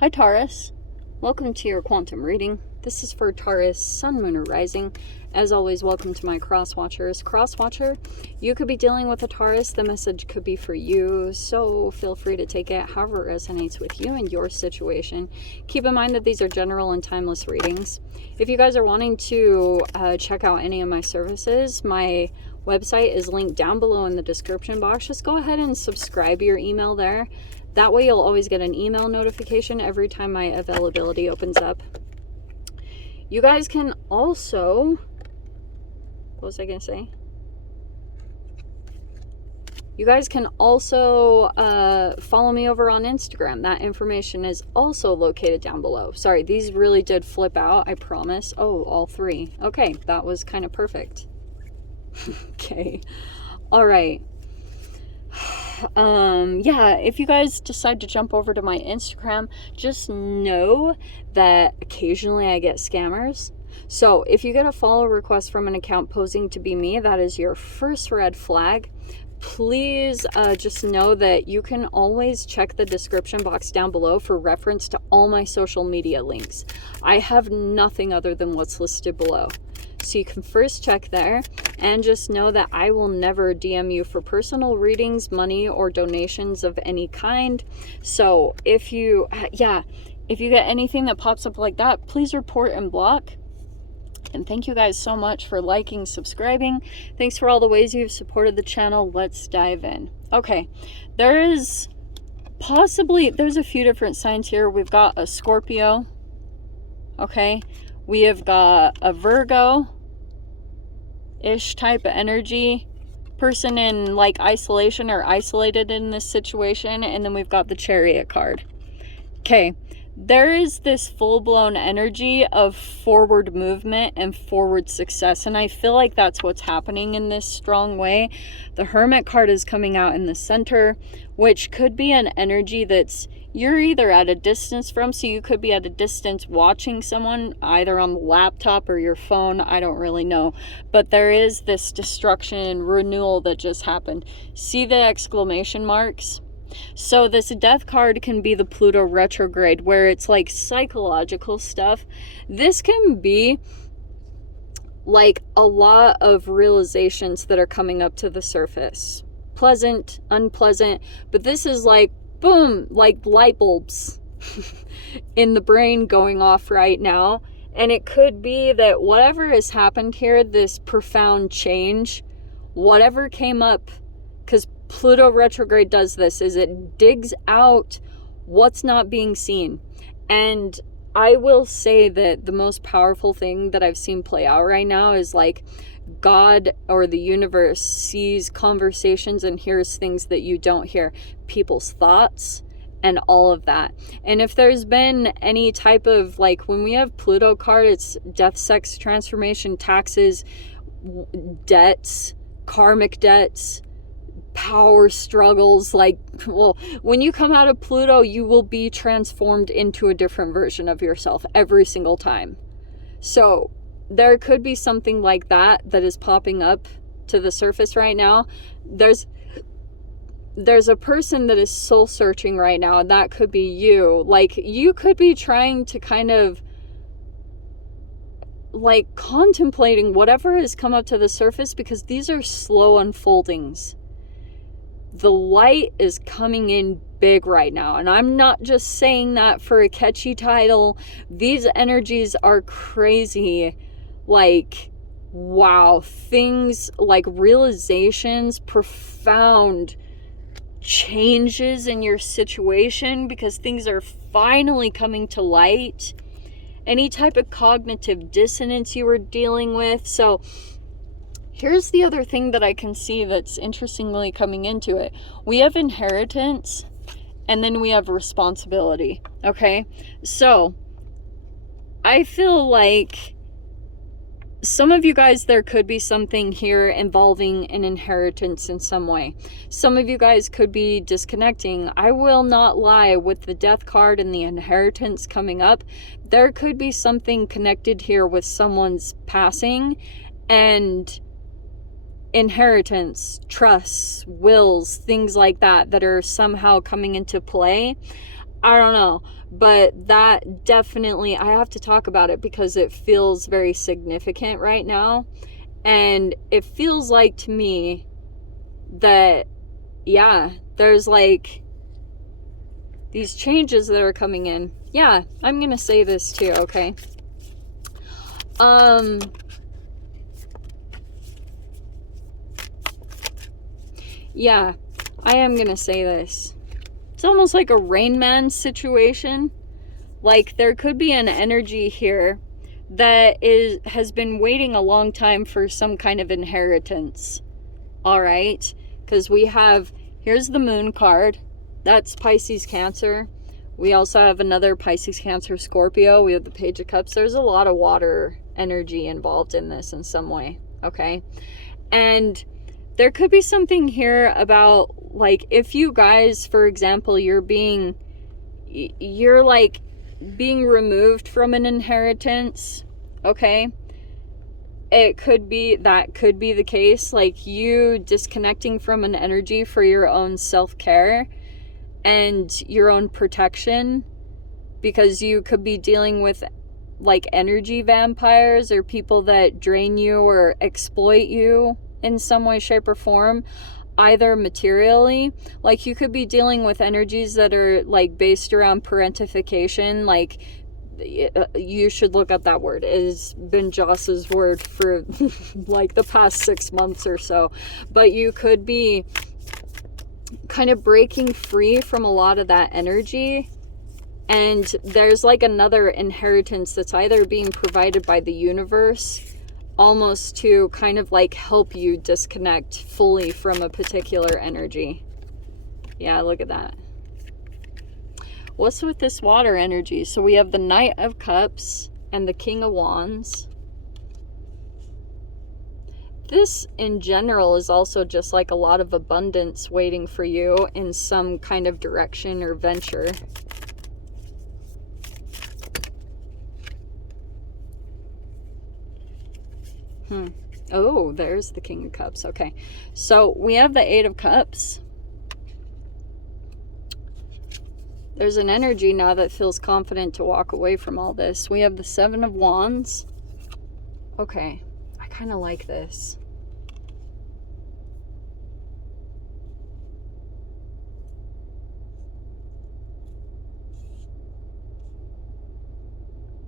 Hi Taurus, welcome to your quantum reading. This is for Taurus, Sun, Moon, or Rising. As always, welcome to my cross watchers. Cross watcher, you could be dealing with a Taurus. The message could be for you, so feel free to take it however it resonates with you and your situation. Keep in mind that these are general and timeless readings. If you guys are wanting to check out any of my services, my website is linked down below in the description box. Just go ahead and subscribe your email there. That way you'll always get an email notification every time my availability opens up. You guys can also, what was I going to say? You guys can also follow me over on Instagram. That information is also located down below. Sorry, these really did flip out, I promise. Oh, all three. Okay, that was kind of perfect. Okay, all right. Yeah, if you guys decide to jump over to my Instagram, just know that occasionally I get scammers. So if you get a follow request from an account posing to be me, that is your first red flag. Please just know that you can always check the description box down below for reference to all my social media links. I have nothing other than what's listed below. So you can first check there, and just know that I will never DM you for personal readings, money, or donations of any kind. So if you get anything that pops up like that, please report and block. And thank you guys so much for liking, subscribing. Thanks for all the ways you've supported the channel. Let's dive in. Okay, there's a few different signs here. We've got a Scorpio. Okay, we have got a Virgo-ish type of energy, person in like isolation or isolated in this situation, and then we've got the Chariot card. Okay, there is this full-blown energy of forward movement and forward success, and I feel like that's what's happening in this strong way. The Hermit card is coming out in the center, which could be an energy that's you're either at a distance from, so you could be at a distance watching someone either on the laptop or your phone, I don't really know, but there is this destruction and renewal that just happened. See the exclamation marks? So this Death card can be the Pluto retrograde, where it's like psychological stuff. This can be like a lot of realizations that are coming up to the surface. Pleasant, unpleasant, but this is like, boom, like light bulbs in the brain going off right now. And it could be that whatever has happened here, this profound change, whatever came up, because Pluto retrograde does this, is it digs out what's not being seen. And I will say that the most powerful thing that I've seen play out right now is like God or the universe sees conversations and hears things that you don't hear, people's thoughts and all of that. And if there's been any type of, like, when we have Pluto card, it's death, sex, transformation, taxes, debts, karmic debts, power struggles, like, well, when you come out of Pluto, you will be transformed into a different version of yourself every single time. So there could be something like that is popping up to the surface right now. There's a person that is soul searching right now, and that could be you. Like, you could be trying to kind of like contemplating whatever has come up to the surface, because these are slow unfoldings. The light is coming in big right now, and I'm not just saying that for a catchy title. These energies are crazy. Like, wow, things like realizations, profound changes in your situation, because things are finally coming to light. Any type of cognitive dissonance you were dealing with. So here's the other thing that I can see that's interestingly coming into it. We have inheritance, and then we have responsibility, okay? So I feel like some of you guys, there could be something here involving an inheritance in some way. Some of you guys could be disconnecting. I will not lie, with the Death card and the inheritance coming up, there could be something connected here with someone's passing and inheritance, trusts, wills, things like that are somehow coming into play. I don't know, but that definitely, I have to talk about it because it feels very significant right now. And it feels like to me that, yeah, there's like these changes that are coming in. Yeah, I'm gonna say this too, okay? Yeah, I am gonna say this. It's almost like a Rain Man situation. Like there could be an energy here that has been waiting a long time for some kind of inheritance. All right, because we have, here's the moon card. That's Pisces Cancer. We also have another Pisces Cancer Scorpio. We have the Page of Cups. There's a lot of water energy involved in this in some way, okay? And there could be something here about, like, if you guys, for example, you're like being removed from an inheritance, okay? That could be the case, like you disconnecting from an energy for your own self-care and your own protection, because you could be dealing with like energy vampires or people that drain you or exploit you in some way, shape, or form, either materially. Like you could be dealing with energies that are like based around parentification. Like you should look up that word. It has been Joss's word for like the past 6 months or so. But you could be kind of breaking free from a lot of that energy. And there's like another inheritance that's either being provided by the universe, almost to kind of like help you disconnect fully from a particular energy. Yeah, look at that. What's with this water energy? So we have the Knight of Cups and the King of Wands. This in general is also just like a lot of abundance waiting for you in some kind of direction or venture. Oh, there's the King of Cups. Okay. So we have the Eight of Cups. There's an energy now that feels confident to walk away from all this. We have the Seven of Wands. Okay. I kind of like this.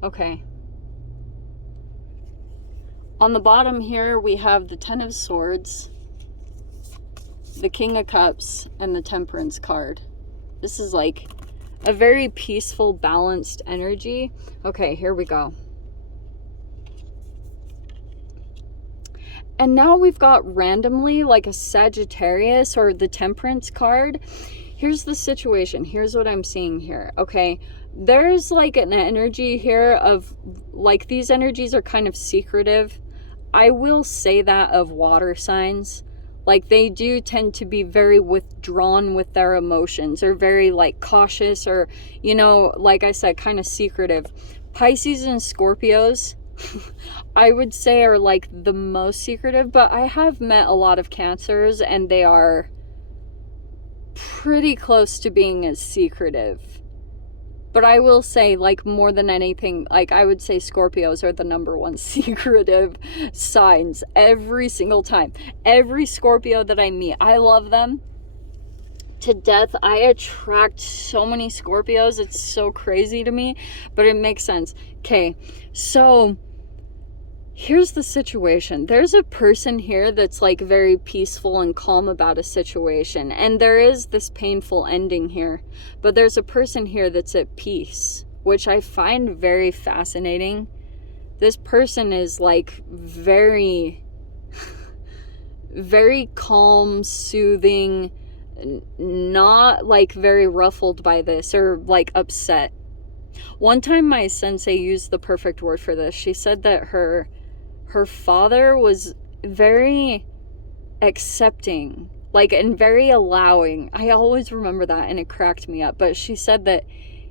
Okay. On the bottom here, we have the Ten of Swords, the King of Cups, and the Temperance card. This is like a very peaceful, balanced energy. Okay, here we go. And now we've got randomly like a Sagittarius or the Temperance card. Here's the situation. Here's what I'm seeing here. Okay, there's like an energy here of like these energies are kind of secretive. I will say that of water signs. Like they do tend to be very withdrawn with their emotions, or very like cautious, or, you know, like I said, kind of secretive. Pisces and Scorpios, I would say, are like the most secretive, but I have met a lot of Cancers and they are pretty close to being as secretive. But I will say, like, more than anything, like, I would say Scorpios are the #1 secretive signs every single time. Every Scorpio that I meet, I love them to death. I attract so many Scorpios. It's so crazy to me, but it makes sense. Okay, so here's the situation. There's a person here that's like very peaceful and calm about a situation, and there is this painful ending here, but there's a person here that's at peace, which I find very fascinating. This person is like very very calm, soothing, not like very ruffled by this or like upset. One time my sensei used the perfect word for this. She said that her father was very accepting, like, and very allowing. I always remember that, and it cracked me up. But she said that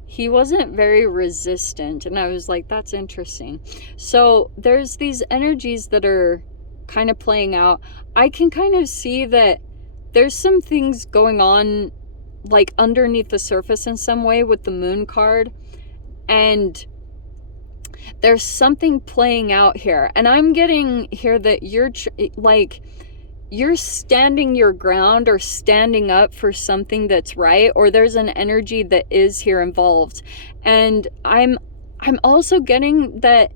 he wasn't very resistant, and I was like, that's interesting. So there's these energies that are kind of playing out. I can kind of see that there's some things going on like underneath the surface in some way with the moon card. And there's something playing out here. And I'm getting here that you're like, you're standing your ground or standing up for something that's right, or there's an energy that is here involved. And I'm also getting that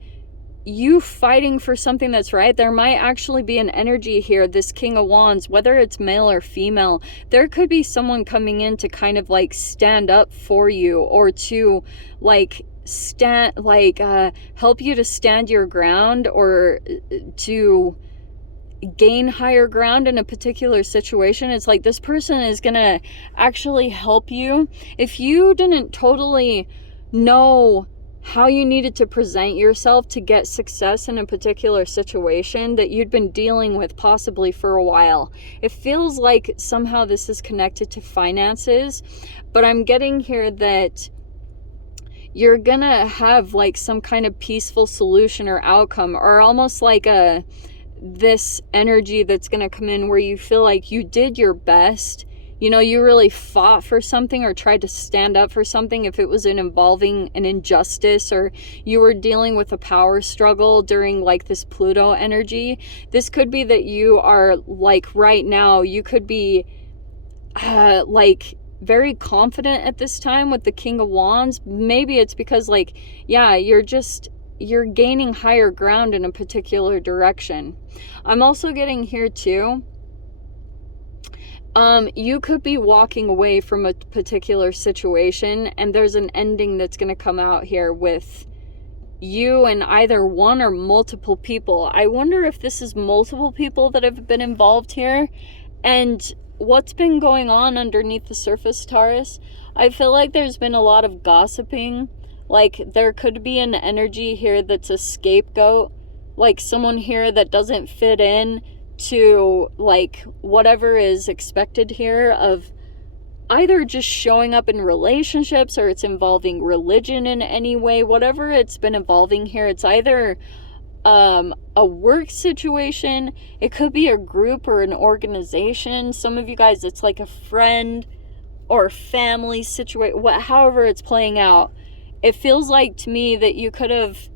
you fighting for something that's right. There might actually be an energy here, this King of Wands, whether it's male or female. There could be someone coming in to kind of like stand up for you, or to like help you to stand your ground, or to gain higher ground in a particular situation. It's like this person is gonna actually help you. If you didn't totally know how you needed to present yourself to get success in a particular situation that you'd been dealing with possibly for a while, it feels like somehow this is connected to finances. But I'm getting here that you're gonna have like some kind of peaceful solution or outcome, or almost like this energy that's gonna come in where you feel like you did your best. You know, you really fought for something or tried to stand up for something, if it was involving an injustice, or you were dealing with a power struggle during like this Pluto energy. This could be that you are like, right now, you could be like very confident at this time with the King of Wands. Maybe it's because like, yeah, you're gaining higher ground in a particular direction. I'm also getting here too, you could be walking away from a particular situation, and there's an ending that's going to come out here with you and either one or multiple people. I wonder if this is multiple people that have been involved here. And what's been going on underneath the surface, Taurus? I feel like there's been a lot of gossiping. Like there could be an energy here that's a scapegoat, like someone here that doesn't fit in to like whatever is expected here, of either just showing up in relationships, or it's involving religion in any way. Whatever it's been involving here, it's either a work situation, it could be a group or an organization. Some of you guys, it's like a friend or family situation. However it's playing out, it feels like to me that you could have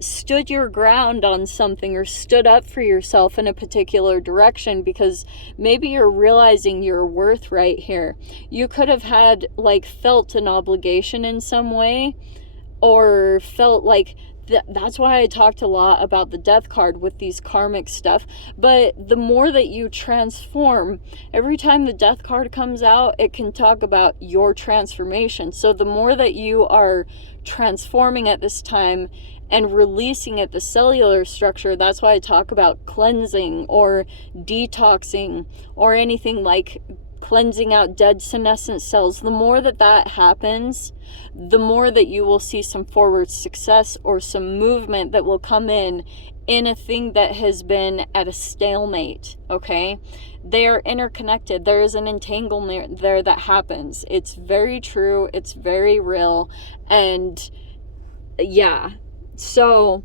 stood your ground on something, or stood up for yourself in a particular direction, because maybe you're realizing your worth right here. You could have had like felt an obligation in some way, or felt like that's why I talked a lot about the death card with these karmic stuff. But the more that you transform, every time the death card comes out, it can talk about your transformation. So the more that you are transforming at this time and releasing at the cellular structure, that's why I talk about cleansing or detoxing, or anything like cleansing out dead senescent cells. The more that that happens, the more that you will see some forward success, or some movement that will come in a thing that has been at a stalemate. Okay, they are interconnected. There is an entanglement there that happens. It's very true, it's very real. And yeah, so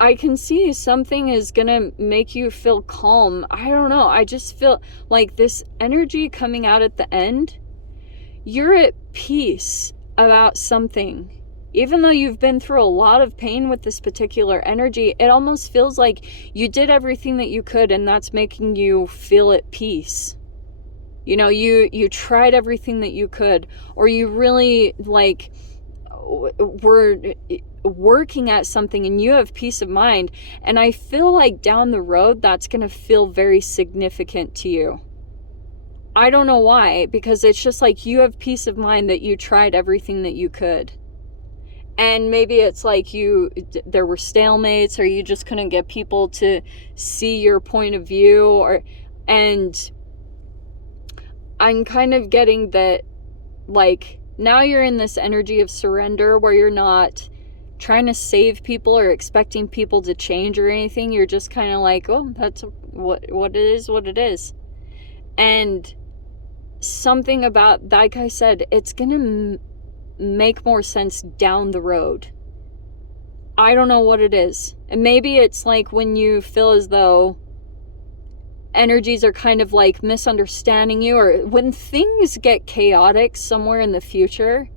I can see something is gonna make you feel calm. I don't know, I just feel like this energy coming out at the end, you're at peace about something. Even though you've been through a lot of pain with this particular energy, it almost feels like you did everything that you could, and that's making you feel at peace. You know, you tried everything that you could, or you really like were working at something and you have peace of mind. And I feel like down the road, that's going to feel very significant to you. I don't know why, because it's just like you have peace of mind that you tried everything that you could. And maybe it's like there were stalemates, or you just couldn't get people to see your point of view, and I'm kind of getting that, like, now you're in this energy of surrender where you're not trying to save people or expecting people to change or anything. You're just kind of like, oh, that's what it is, what it is. And something about, like I said, it's going to make more sense down the road. I don't know what it is. And maybe it's like when you feel as though energies are kind of like misunderstanding you, or when things get chaotic somewhere in the future,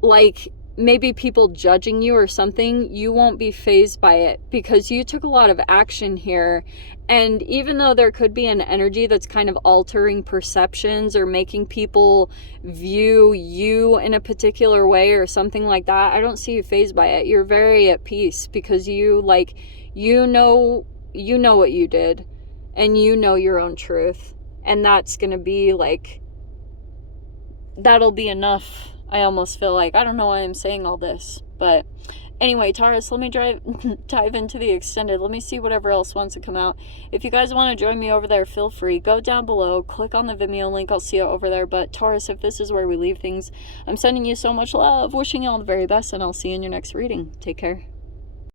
like maybe people judging you or something, you won't be fazed by it because you took a lot of action here. And even though there could be an energy that's kind of altering perceptions or making people view you in a particular way or something like that, I don't see you fazed by it. You're very at peace because you like, you know what you did, and you know your own truth. And that's going to be like, that'll be enough. I almost feel like, I don't know why I'm saying all this, but anyway, Taurus, let me dive into the extended. Let me see whatever else wants to come out. If you guys want to join me over there, feel free. Go down below, click on the Vimeo link. I'll see you over there. But Taurus, if this is where we leave things, I'm sending you so much love, wishing you all the very best, and I'll see you in your next reading. Take care.